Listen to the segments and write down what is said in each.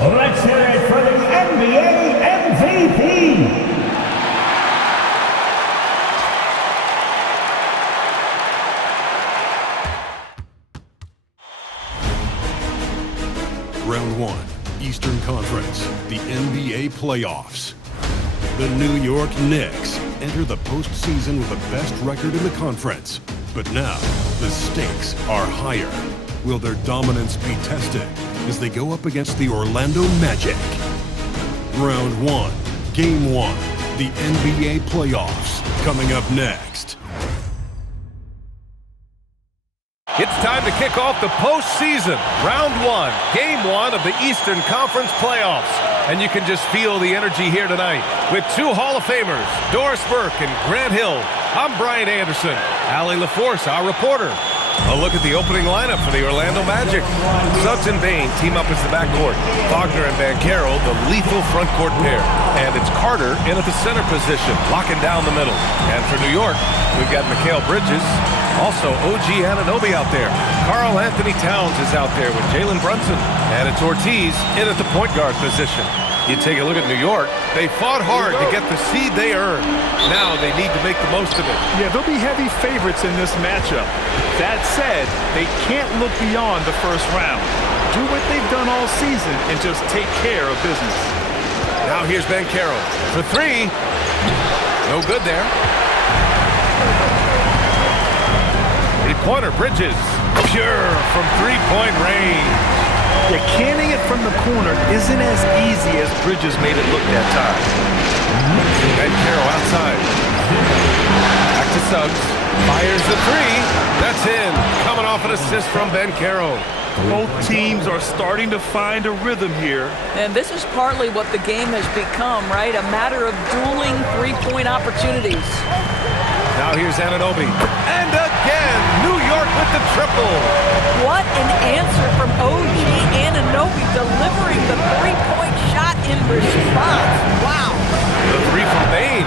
Let's hear it for the NBA MVP. Round 1, Eastern Conference, the NBA playoffs. The New York Knicks enter the postseason with the best record in the conference. But now, the stakes are higher. Will their dominance be tested as they go up against the Orlando Magic? Round 1, Game 1, the NBA playoffs, coming up next. It's time to kick off the postseason. Round 1, Game 1 of the Eastern Conference playoffs. And you can just feel the energy here tonight with two Hall of Famers, Doris Burke and Grant Hill. I'm Brian Anderson. Allie LaForce, our reporter. A look at the opening lineup for the Orlando Magic. Suggs and Bane team up as the backcourt. Wagner and Banchero, the lethal front court pair. And it's Carter in at the center position, locking down the middle. And for New York, we've got Mikal Bridges. Also, OG Anunoby out there. Karl Anthony Towns is out there with Jalen Brunson. And it's Ortiz in at the point guard position. You take a look at New York. They fought hard to get the seed they earned. Now they need to make the most of it. Yeah, they'll be heavy favorites in this matchup. That said, they can't look beyond the first round. Do what they've done all season and just take care of business. Now here's Banchero for three. No good there. Three-pointer, Bridges. Pure from three-point range. Yeah, canning it from the corner isn't as easy as Bridges made it look that time. Banchero outside. Back to Suggs. Fires the three. That's in. Coming off an assist from Banchero. Both teams are starting to find a rhythm here. And this is partly what the game has become, right? A matter of dueling three-point opportunities. Now here's Anunoby. And again, New York with the triple. What an answer from OG Anunoby, delivering the three-point shot in response. Wow. The three from Bane.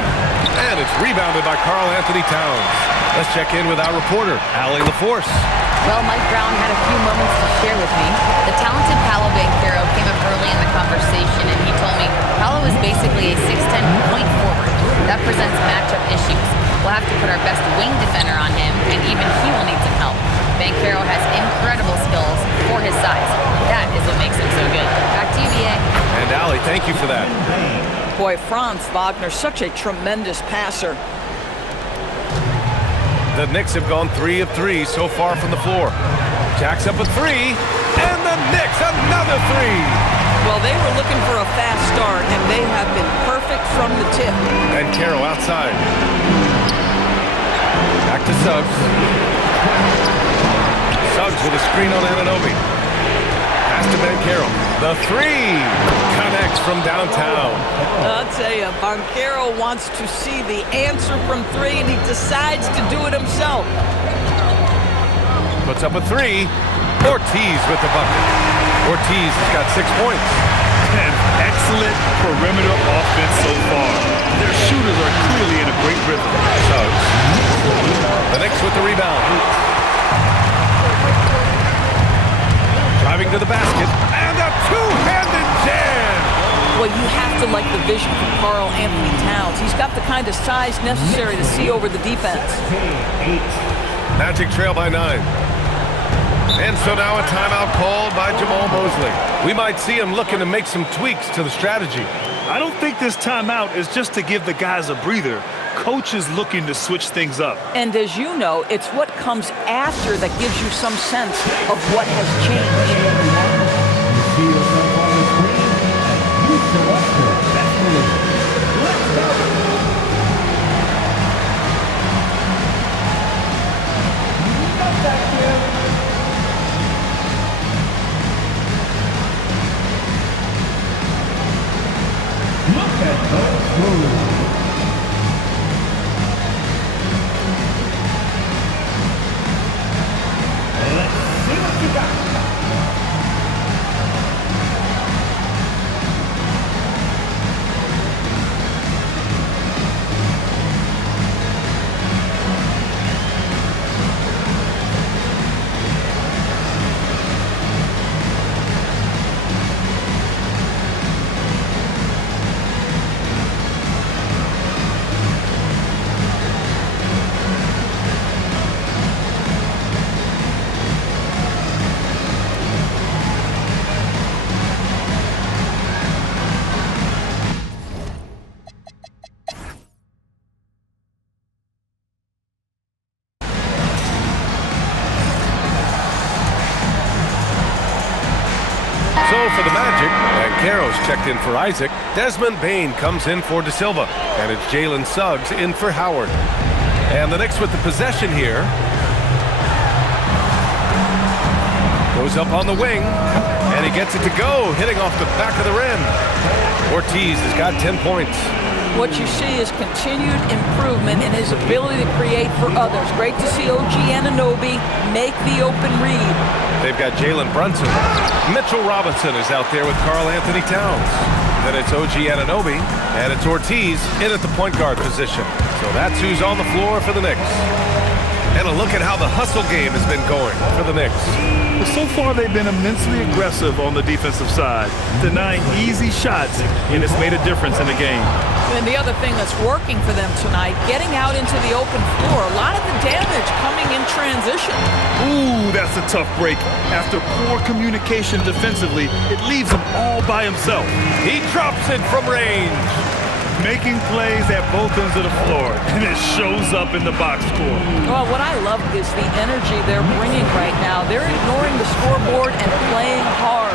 And it's rebounded by Karl Anthony Towns. Let's check in with our reporter, Allie LaForce. Well, Mike Brown had a few moments to share with me. The talented Paolo Banchero came up early in the conversation, and he told me Paolo is basically a 6'10" point forward. That presents matchup issues. We'll have to put our best wing defender on him, and even he will need some help. Banchero has incredible skills for his size. That is what makes him so good. Back to you, BA. And Allie, thank you for that. Boy, Franz Wagner, such a tremendous passer. The Knicks have gone 3 of 3 so far from the floor. Jacks up a three, and the Knicks another three. Well, they were looking for a fast start, and they have been perfect from the tip. Banchero outside. Back to Suggs. Suggs with a screen on Anunoby. Pass to Banchero. The three connects from downtown. I'll tell you, Banchero wants to see the answer from three, and he decides to do it himself. Puts up a three. Ortiz with the bucket. Ortiz has got 6 points. An excellent perimeter offense so far. Their shooters are clearly in a great rhythm. Suggs. The Knicks with the rebound. Driving to the basket. And a two-handed jam. Well, you have to like the vision from Karl Anthony Towns. He's got the kind of size necessary to see over the defense. Magic trail by 9. And so now a timeout called by Jamal Mosley. We might see him looking to make some tweaks to the strategy. I don't think this timeout is just to give the guys a breather. Coach is looking to switch things up. And as you know, it's what comes after that gives you some sense of what has changed. Banchero's checked in for Isaac. Desmond Bain comes in for De Silva. And it's Jalen Suggs in for Howard. And the Knicks with the possession here. Goes up on the wing, and he gets it to go, hitting off the back of the rim. Ortiz has got 10 points. What you see is continued improvement in his ability to create for others. Great to see OG Anunoby make the open read. They've got Jalen Brunson. Mitchell Robinson is out there with Karl Anthony Towns. Then it's OG Anunoby, and it's Ortiz in at the point guard position. So that's who's on the floor for the Knicks. And a look at how the hustle game has been going for the Knicks. Well, so far they've been immensely aggressive on the defensive side, denying easy shots, and it's made a difference in the game. And the other thing that's working for them tonight, getting out into the open floor. A lot of the damage coming in transition. Ooh, that's a tough break. After poor communication defensively, it leaves him all by himself. He drops it from range. Making plays at both ends of the floor, and it shows up in the box score. Well, what I love is the energy they're bringing right now. They're ignoring the scoreboard and playing hard.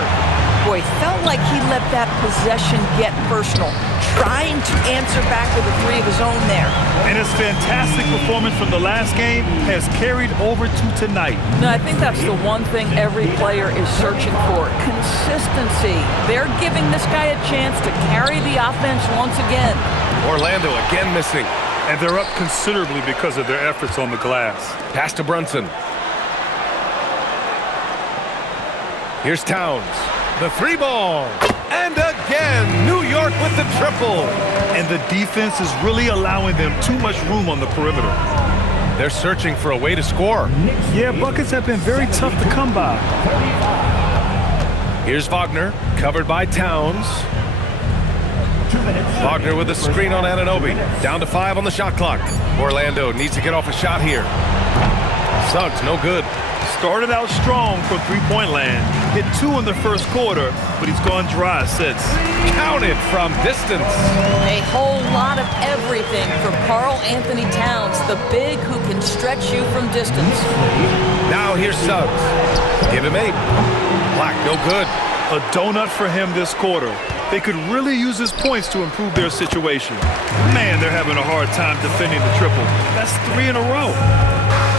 Boy, felt like he let that possession get personal, trying to answer back with a three of his own there. And his fantastic performance from the last game has carried over to tonight. No, I think that's the one thing every player is searching for, consistency. They're giving this guy a chance to carry the offense once again. Orlando again missing. And they're up considerably because of their efforts on the glass. Pass to Brunson. Here's Towns. The three ball. And again, New York with the triple. And the defense is really allowing them too much room on the perimeter. They're searching for a way to score. Yeah, buckets have been very tough to come by. Here's Wagner, covered by Towns. Wagner with a screen on Anunoby. Down to 5 on the shot clock. Orlando needs to get off a shot here. Suggs, no good. Started out strong from three-point land. Hit 2 in the first quarter, but he's gone dry since. Counted from distance. A whole lot of everything from Karl Anthony Towns, the big who can stretch you from distance. Now here's Suggs. Give him 8. Black, no good. A donut for him this quarter. They could really use his points to improve their situation. Man, they're having a hard time defending the triple. That's 3 in a row.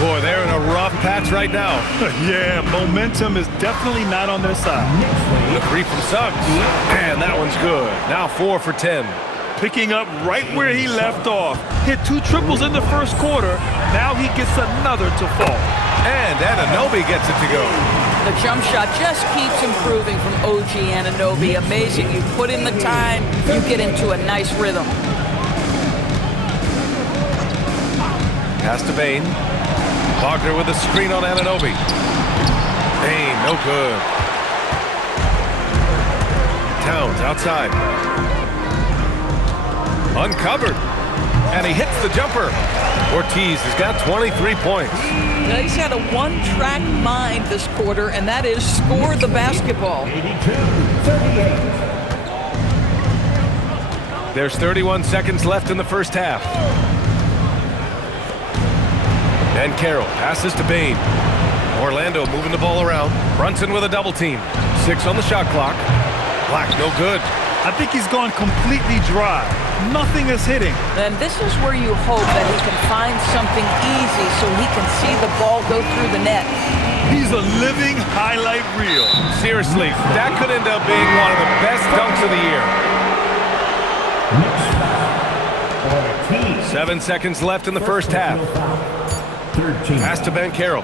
Boy, they're in a rough patch right now. Yeah, momentum is definitely not on their side. The 3 from Suggs. And that one's good. Now 4 for 10. Picking up right where he left off. Hit 2 triples in the first quarter. Now he gets another to fall. And Anunoby gets it to go. The jump shot just keeps improving from OG Anunoby. Amazing. You put in the time, you get into a nice rhythm. Pass to Bain. Wagner with a screen on Anunoby. Bain, no good. Towns outside. Uncovered. And he hits the jumper. Ortiz has got 23 points. Now, he's had a one-track mind this quarter, and that is score the basketball. 82-38. There's 31 seconds left in the first half. And Carroll passes to Bain. Orlando moving the ball around. Brunson with a double team. 6 on the shot clock. Black, no good. I think he's gone completely dry. Nothing is hitting. And this is where you hope that he can find something easy so he can see the ball go through the net. He's a living highlight reel. Seriously, that could end up being one of the best dunks of the year. 7 seconds left in the first half. Pass to Banchero.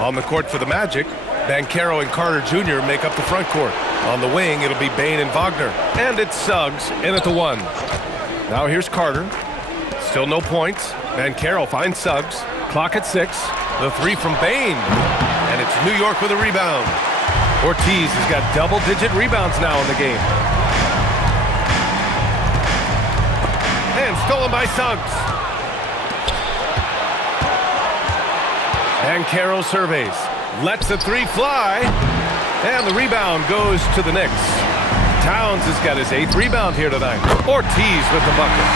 On the court for the Magic, Banchero and Carter Jr. make up the front court. On the wing, it'll be Bain and Wagner. And it's Suggs in at the 1. Now here's Carter. Still no points. Banchero finds Suggs. Clock at 6. The 3 from Bain. And it's New York with a rebound. Ortiz has got double-digit rebounds now in the game. And stolen by Suggs. Banchero surveys. Lets the 3 fly. And the rebound goes to the Knicks. Towns has got his 8th rebound here tonight. Ortiz with the bucket.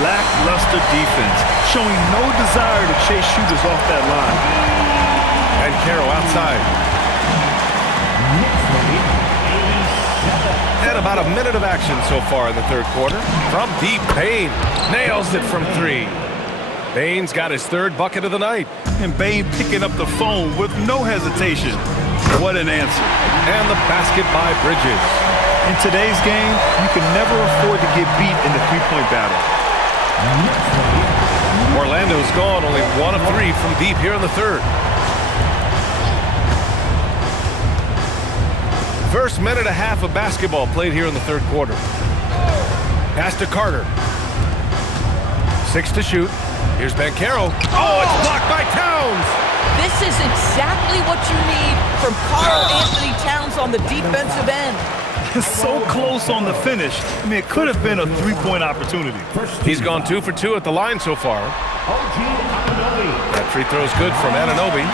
Lackluster defense, showing no desire to chase shooters off that line. And Banchero outside. And about a minute of action so far in the third quarter. From deep, Bane nails it from 3. Bane's got his 3rd bucket of the night. And Bane picking up the phone with no hesitation. What an answer. And the basket by Bridges. In today's game, you can never afford to get beat in the three-point battle. Orlando's gone only 1 of 3 from deep here in the third. First minute and a half of basketball played here in the third quarter. Pass to Carter. 6 to shoot. Here's Banchero. Oh, it's blocked by Towns. This is exactly what you need from Karl Anthony Towns on the defensive end. It's so close on the finish. I mean, it could have been a three-point opportunity. He's gone 2 for 2 at the line so far. That free throw's good from Anunoby.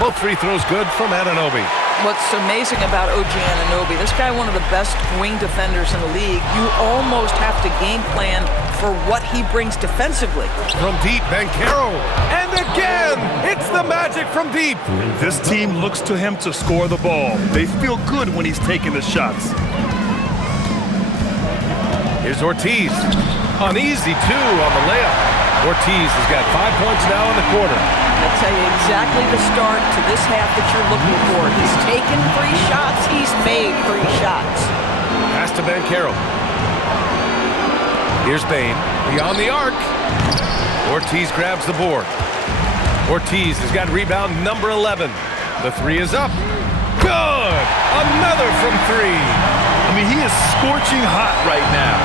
Both free throws good from Anunoby. What's amazing about OG Anunoby, this guy one of the best wing defenders in the league. You almost have to game plan for what he brings defensively. From deep, Banchero. And again, it's the Magic from deep. This team looks to him to score the ball. They feel good when he's taking the shots. Here's Ortiz. An easy 2 on the layup. Ortiz has got 5 points now in the quarter. I'll tell you exactly the start to this half that you're looking for. He's taken 3 shots. He's made 3 shots. Pass to Banchero. Here's Bane. Beyond the arc. Ortiz grabs the board. Ortiz has got rebound number 11. The 3 is up. Good! Another from 3. I mean, he is scorching hot right now.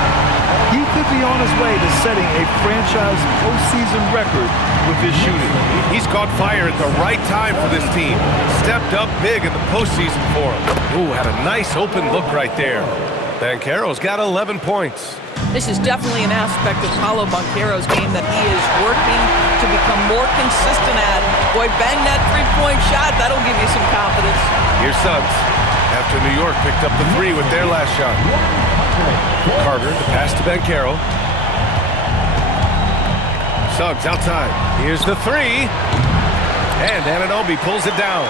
He could be on his way to setting a franchise postseason record with his shooting. He's caught fire at the right time for this team. Stepped up big in the postseason for him. Ooh, had a nice open look right there. Banchero's got 11 points. This is definitely an aspect of Paolo Banchero's game that he is working to become more consistent at. Boy, bang that three-point shot. That'll give you some confidence. Here's Suggs. After New York picked up the 3 with their last shot. Carter, the pass to Banchero. Suggs outside. Here's the 3. And Anunoby pulls it down.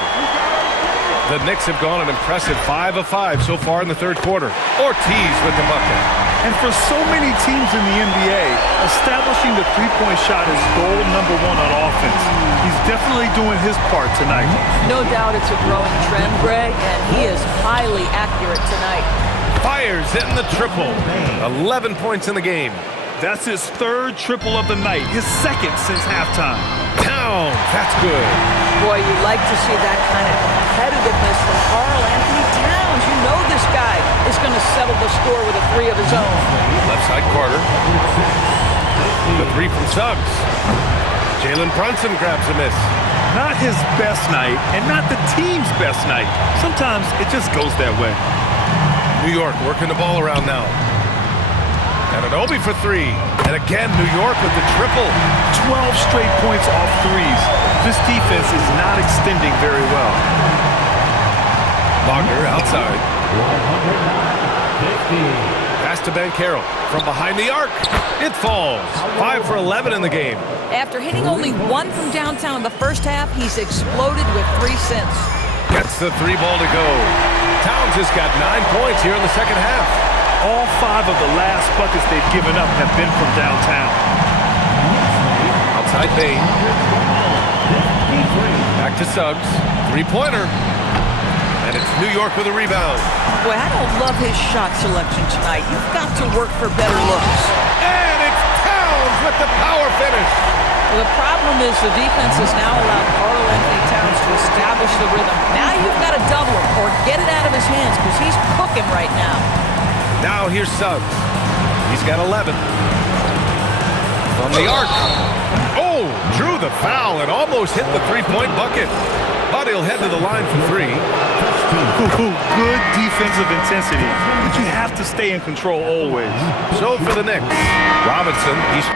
The Knicks have gone an impressive 5 of 5 so far in the third quarter. Ortiz with the bucket. And for so many teams in the NBA, establishing the three-point shot is goal number 1 on offense. He's definitely doing his part tonight. No doubt it's a growing trend, Greg, and he is highly accurate tonight. Fires in the triple. 11 points in the game. That's his 3rd triple of the night, his 2nd since halftime. Towns, that's good. Boy, you like to see that kind of competitiveness from Karl Anthony Towns. You know this guy is going to settle the score with a 3 of his own. Left side Carter. The 3 from Suggs. Jalen Brunson grabs a miss. Not his best night, and not the team's best night. Sometimes it just goes that way. New York working the ball around now. Anunoby for 3. And again, New York with the triple. 12 straight points off threes. This defense is not extending very well. Wagner outside. Pass to Banchero. From behind the arc. It falls. 5 for 11 in the game. After hitting only 1 from downtown in the first half, he's exploded with 3 since. Gets the 3 ball to go. Towns has got 9 points here in the second half. All 5 of the last buckets they've given up have been from downtown. Outside Bane. Back to Suggs. 3-pointer. And it's New York with a rebound. Boy, I don't love his shot selection tonight. You've got to work for better looks. And it's Towns with the power finish. Well, the problem is the defense has now allowed Karl Anthony Towns to establish the rhythm. Now you've got to double him or get it out of his hands because he's cooking right now. Now here's Suggs. He's got 11. From the arc. Oh, drew the foul and almost hit the 3-point bucket. But he'll head to the line for 3. Good defensive intensity, but you have to stay in control always. So for the Knicks, Robinson, he's